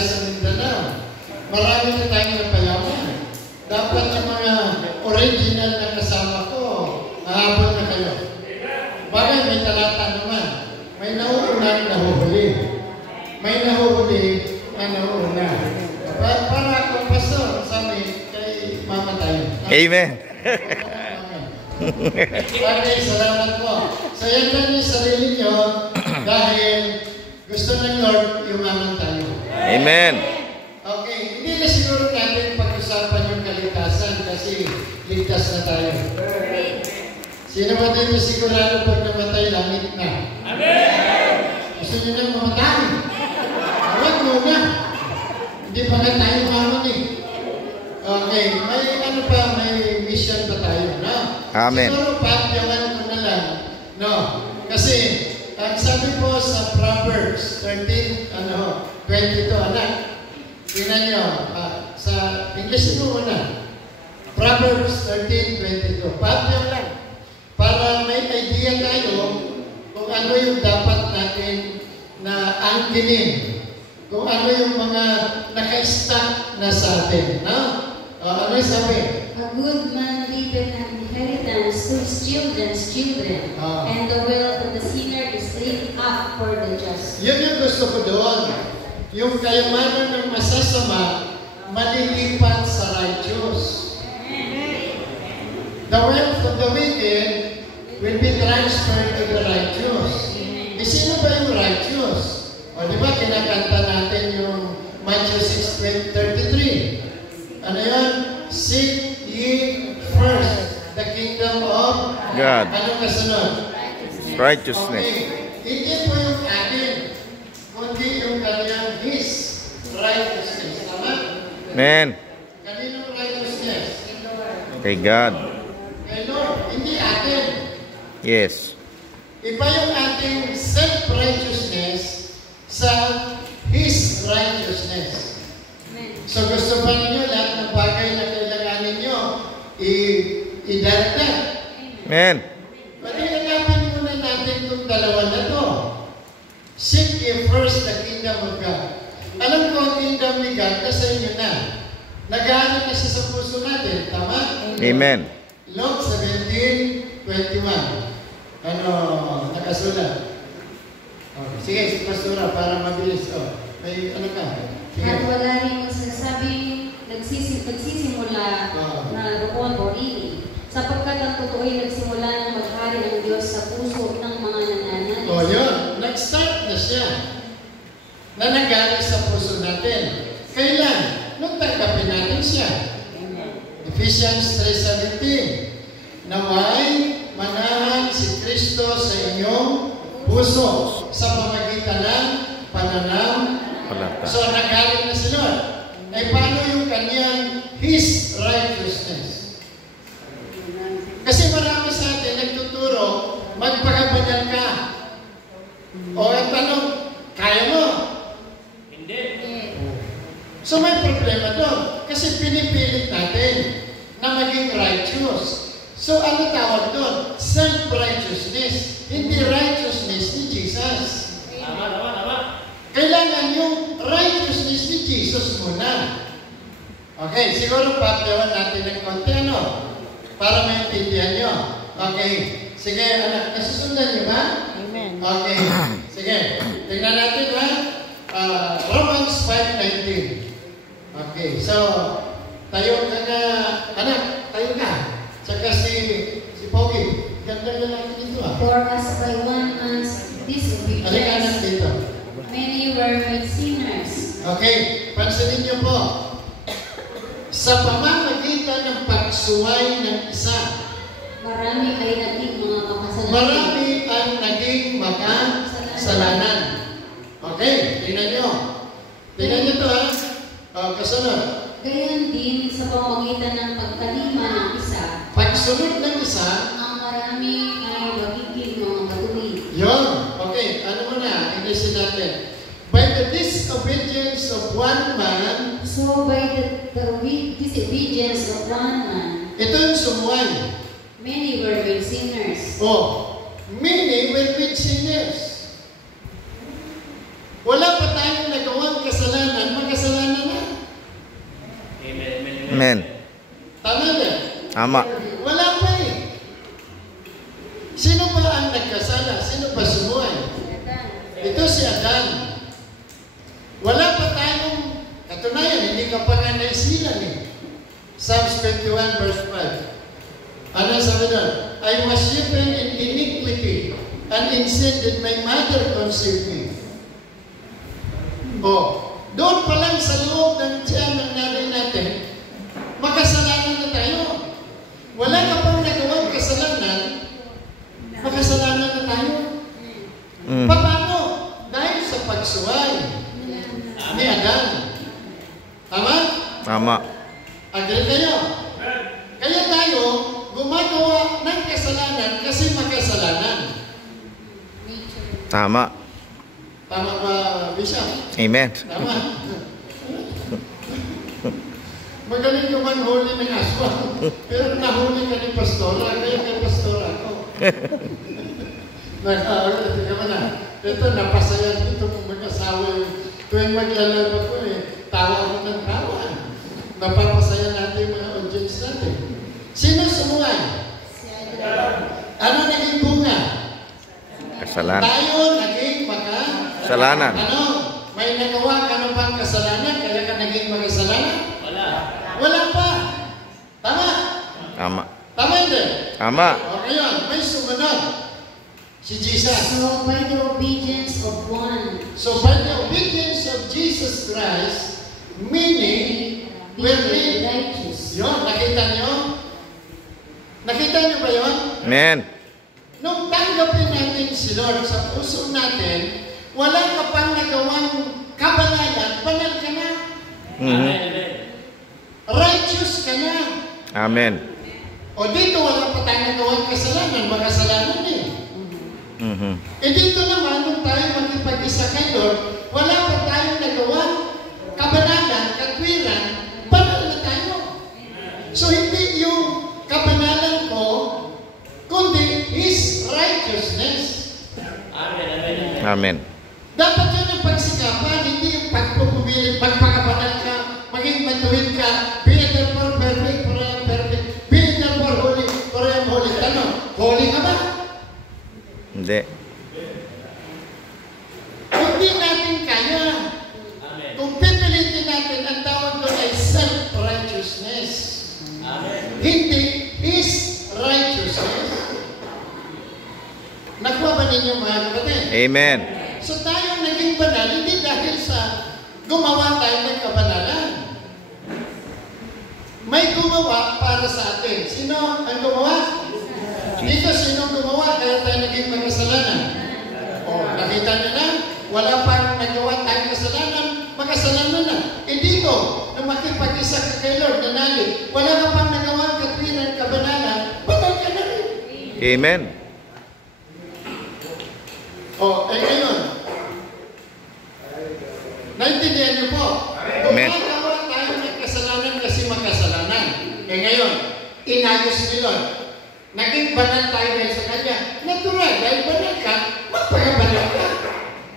sa Mindanao. Marami na tayong napayaman. Dapat yung mga original na kasama ko, mahabol na kayo. Bagay, may talata naman. May nauunang nahuhuli. May nahuhuli ang nauuna. Para akong pastor, sabi, kay mama tayo. Amen. Okay, salamat po. So, yan lang yung sarili nyo dahil gusto ng Lord yumaman tayo. Amen. Okay, hindi na siguro natin pag-usapan yung kaligtasan kasi ligtas na tayo. Sino ba dito sigurado pag namatay, langit na? Amen! Gusto nyo nang mamatay? Awag muna. Hindi pa nga tayo maman eh. Okay, may ano pa, may mission pa tayo, no? Amen. Siguro pagyawan ko na lang, no? Kasi, ang sabi po sa Proverbs 13, 22, anak, tingnan nyo, sa English mo muna. Proverbs 13:22. Pagyawan lang. Para may idea tayo kung ano yung dapat natin na angkinin. Kung ano yung mga naka-stack na sa atin. No? Ano yung sabi? A good man leaveth an inheritance to his children's children, and the wealth of the sinner is laid up for the just. Yun yung gusto ko doon. Yung kayamanan ng masasama, malilipat sa righteous. The wealth of the wicked will be transferred to the righteous. Sino ba yung righteous? O di ba kinakanta natin yung Matthew 6:33? Ano yun? Seek ye first the kingdom of God. Anong kasunod? Righteousness. Okay. Hindi po yung atin, kundi yung kanyang His righteousness. Tama? Amen. Kaninong righteousness? Kay God. Kay Lord. Hindi atin. Yes. Iba yung ating self-righteousness sa His righteousness. So gusto ba ninyo lahat ng bagay na kailanganin nyo i-daragdag? Amen. Pag-iagapan muna natin itong dalawa na to. Seek ye first the kingdom of God. Alam ko ang kingdom ni God nasa inyo na. Nag-aaral na siya sa puso natin. Tama? Amen. Luke 17:21. Nakasulat. Sige, si Pastora, para mabilis. May ano ka? Sige. At wala rin magsasabing nagsisimula na roon o ini, sapagkat ang totoo'y nagsimula ng maghari ng Diyos sa puso ng mga nananalig. Yun. Nag-start na siya. Na nanggaling sa puso natin. Kailan? Nung tanggapin natin siya. Ephesians 3:17. Naway manahan si Kristo sa inyong puso sa pamagitan ng pananampalataya. So, nagaling na si Lord. Paano yung kanyang His righteousness? Kasi marami sa atin nagtuturo, magpakabanal ka. O ang tanong, kaya mo? Hindi. So, may problema doon. Kasi pinipilit natin na maging righteous. So, ano tawag doon? Self-righteousness. Hindi righteousness ni Jesus. Tama. Kailangan yung righteousness ni Jesus muna. Okay, siguro papayawan natin ng konti, para maintindihan nyo. Okay, sige, anak, nasusundan nyo ba? Amen. Okay, sige. Tingnan natin, Romans 5:19. Okay, so, tayo ka na, anak, tayo ka. Saka si Pogi. Ganda na natin dito, For as by one man's Halika anak disobedience, dito. many were made sinners. Okay, pansinin niyo po. Sa pamamagitan ng pagsuway ng isa, Marami ay naging mga makasalanan. marami ang naging makasalanan. Okay, tingnan niyo. Tingnan niyo ito, kasunod. Gayon din sa pamamagitan ng pagkalima ng isa, Pagsunod ng isa, ang marami ay magiging mga matuwid. yun. Okay, ano muna, inisin natin. By the disobedience of one man, So by the disobedience of one man, ito yung sumuway. many were made sinners. Many will be sinners. Wala pa tayong nagawang kasalanan, Amen. Tama ba? Tama. Wala pa eh. Sino ba ang nagkasala? Sino ba sumuhay? Ito si Adan. Wala pa tayong katunayan, hindi ka pa nga naisilan eh. Psalms 21 verse 5. Ano sabi doon? I was shapen in iniquity, and in sin did my mother conceive me. Oh, doon pa lang sa loob ng tiyan ng nanay natin, makasalanan na tayo. Wala ka pang nagawang kasalanan, makasalanan na tayo. Paano? Dahil sa pagsuway ni Adan. Tama? Tama. Agree kayo? Kaya tayo, gumagawa ng kasalanan kasi makasalanan. Tama. Tama ba, Bishop? Amen. Tama. Magaling naman huli ng aswang. Pero nahuli ka ni Pastora, kaya kay Pastora ako. Tingnan mo na. Ito, napasayan dito kung mag-asawa yung tuwing maglalaba ko tawa ako ng tawa. Napapasaya natin yung mga audience natin. Sino sumuhay? Ano naging bunga? Kasalanan. Tayo naging Kasalanan. Ano? May nagawa ka na bang kasalanan kaya ka naging makasalanan? Wala. Wala pa. Tama? Tama. Tama hindi? Tama. O ngayon, may sumunod. Si Jesus. So, by the obedience of one, So by the obedience of Jesus Christ, meaning, we're made righteous. yun, nakita nyo? Nakita nyo ba yun? Amen. Nung tanggapin natin si Lord sa puso natin, wala ka pang nagawang kabanalan, banal ka na. Righteous ka na. Amen. O dito, wala pa tayong nagawang kasalanan, makasalanan eh. Dito naman, nung tayo magipag-isa kay Lord, wala pa tayong nagawang kabanalan, katwiran, banal na tayo. So hindi yung kabanalan ko, kundi His righteousness. Amen. Dapat yun yung pagsikapan, hindi yung pagpupumilit, magpakabanal ka, maging matuwid ka, be therefore perfect, for I am perfect, be therefore holy, for I am holy. Ano? Holy ka ba? Hindi. Hindi natin kaya. Kung pipilitin natin, ang tawag doon ay self-righteousness. Hindi His righteousness. Nakuha ba ninyo mga kapatid? Amen. So tayo naging banal, hindi dahil sa gumawa tayo ng kabanalan. May gumawa para sa atin. Sino ang gumawa? Dito, sino gumawa? Kaya tayo naging makasalanan. O, nakita nyo na? Wala pang nagawa tayong kasalanan, makasalanan na. Dito, nung makipag-isa ka kay Lord, nanali, wala ka pang nagawa katwiran, kabanalan, banal ka na rin. Amen. O, ngayon, naintindihan niyo po. Amen. Gumagawa tayo ng kasalanan kasi makasalanan. Ngayon, inayos ni Lord. Naging banal tayo dahil sa Kanya. Natural, dahil banal ka, magpakabanal ka.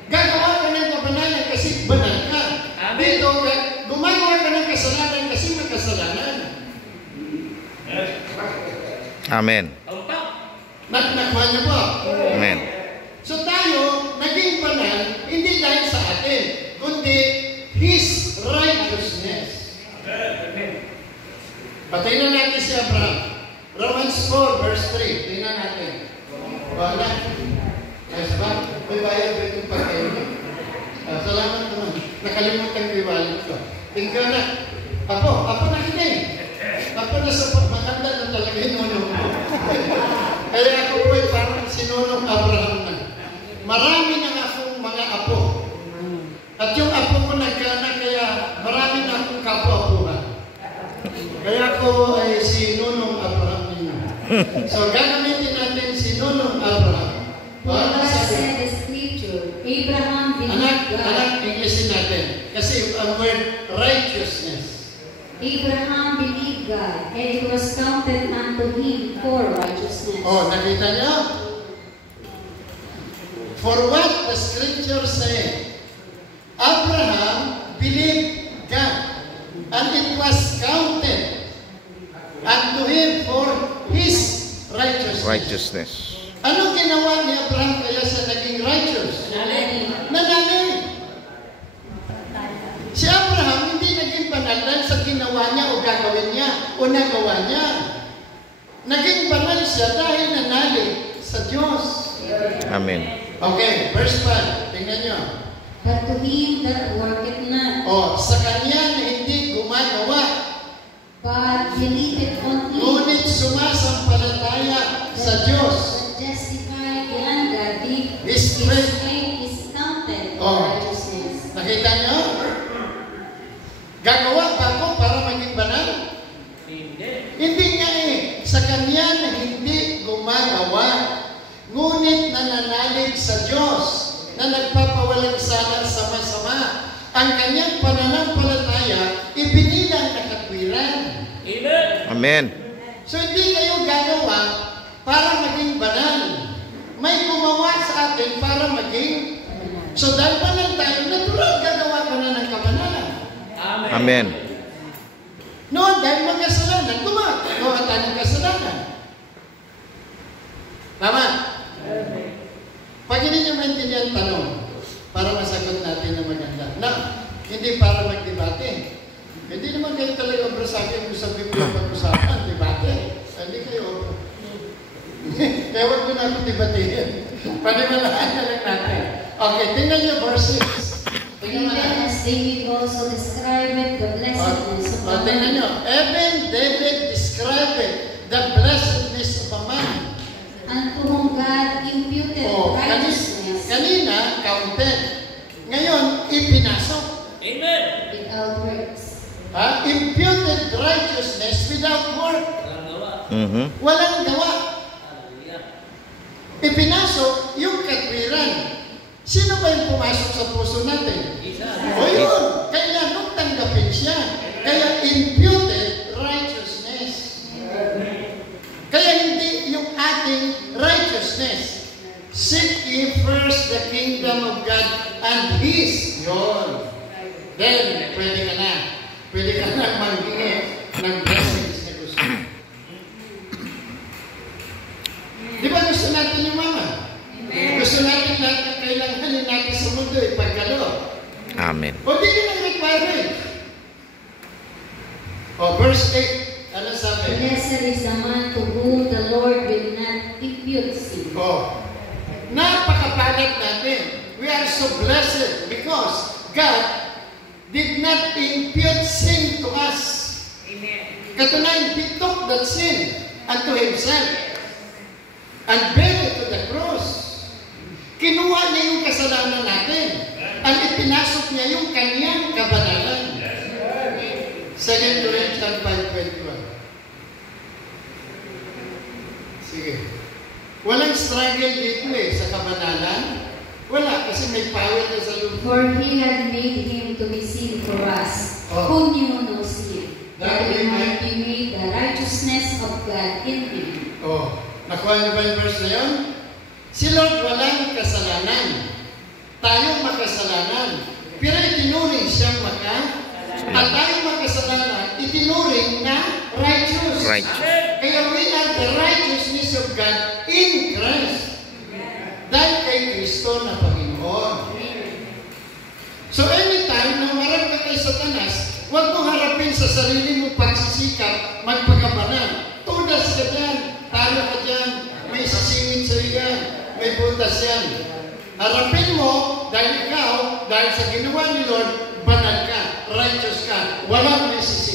Gagawa ka ng kabanalan kasi banal ka. Dito, gumagawa ka ng kasalanan kasi makasalanan. Amen. Nakuha niyo po? Amen. So tayo, naging banal, hindi dahil sa atin, kundi His righteousness. Patingnan natin si Abraham. Romans 4 verse 3. Tingnan natin. Wala. Ayos ba? May bayad ba itong pagkain? Salamat naman. Nakalimutan ko yung wallet ko. Tingnan na. Apo nakinig. Apo na sa maganda na talaga yung nunong ko. Kaya ako po ay parang sinunong Abraham na. Marami na akong mga apo. At yung apo ko nagkaanak, kaya marami na akong kapwa-apuhan. Kaya ako ay si Nunong Abraham ninyo. So, gagamitin natin si Nunong Abraham. God said the scripture, Abraham believed God. Anak, Englishin natin. Kasi ang word righteousness. Abraham believed God, and it was counted unto him for righteousness. Oh, nakita niyo? For what the scripture said, Abraham believed God, and it was counted unto him for his righteousness. Righteousness. Anong ginawa ni Abraham kaya sa naging righteous? Nananalig. Si Abraham hindi naging banal dahil sa ginawa niya o gagawin niya o nagawa niya. Naging banal siya dahil nanalig sa Diyos. Amen. Okay, verse 5. Tingnan niyo. But to him that worketh not, Sa kanya na hindi gumagawa, but believeth on him, ngunit sumasampalataya sa Diyos. that justified the ungodly, His his faith. faith is counted for Oh. righteousness. Nakita niyo? Gagawa ba ako para maging banal? Hindi nga Sa kanya na hindi gumagawa, ngunit nananalig sa Diyos na nagpapawalang sala sa masama. Ang kanyang pananampalataya ibinilang na katwiran. Amen. So hindi kayo gagawa para maging banal. May gumawa sa atin para maging. So dahil banal tayo, natural gagawa ka na ng kabanalan. Amen. Noon, dahil mga kasalanan, gumagawa tayo ng kasalanan. Tama? Pag hindi nyo maintindihan tanong, para masagot natin na maganda. Na, hindi para magdebate. Hindi naman kayo talaga obra sa akin kung sabi ko yung pag-usapan, debate. Hindi kayo obra. Kaya huwag ko na akong debatehin. Panimalaan na lang natin. Okay, tingnan nyo verse 6. Even as David also described the blessedness of a Tingnan man, nyo. Even David described the blessedness of a man. unto whom God imputed righteousness Kanina, counted. Ngayon, ipinasok. without works. Imputed righteousness without work. Walang gawa. Ipinasok yung katwiran. Sino ba yung pumasok sa puso natin? O yun, kailangan tanggapin siya. Kaya imputed righteousness. Kaya hindi yung ating righteousness. Seek ye first the kingdom of God and His. Yun. Then, pwede ka na. Pwede ka na manghingi ng blessings na gusto. Di ba gusto natin yung mama? Gusto natin lahat ng kailanganin natin sa mundo ipagkalo. Amen. O di yun ang requirement. Verse 8. Ano sabi? Blessed is the man to whom the Lord will not impute sin. Napakapalad natin. We are so blessed because God did not impute sin to us. Katunayan, He took that sin unto Himself and buried it to the cross. Kinuha niya yung kasalanan natin at ipinasok niya yung kanyang kabanalan. 2 Corinthians 5:21. Sige. Walang struggle dito sa kabanalan. Wala, kasi may power na sa loob. For He had made Him to be sin for us, who knew no sin, that we might be made the righteousness of God in Him. Nakuha niyo ba yung verse na yun? Si Lord walang kasalanan. Tayo makasalanan. Pero itinuring siyang at tayo makasalanan, itinuring na righteous. Kaya we are the righteousness of God in Christ. Dahil kay Kristo na Panginoon. So anytime na marap ka kay Satanas, huwag mo harapin sa sarili mo pagsisikap, magpakabanan. Tudas ka dyan, talo ka dyan, may sisingit sa iyan, may butas yan. Harapin mo, dahil ikaw, dahil sa ginawa ni Lord, banal ka, righteous ka, walang may sisingit.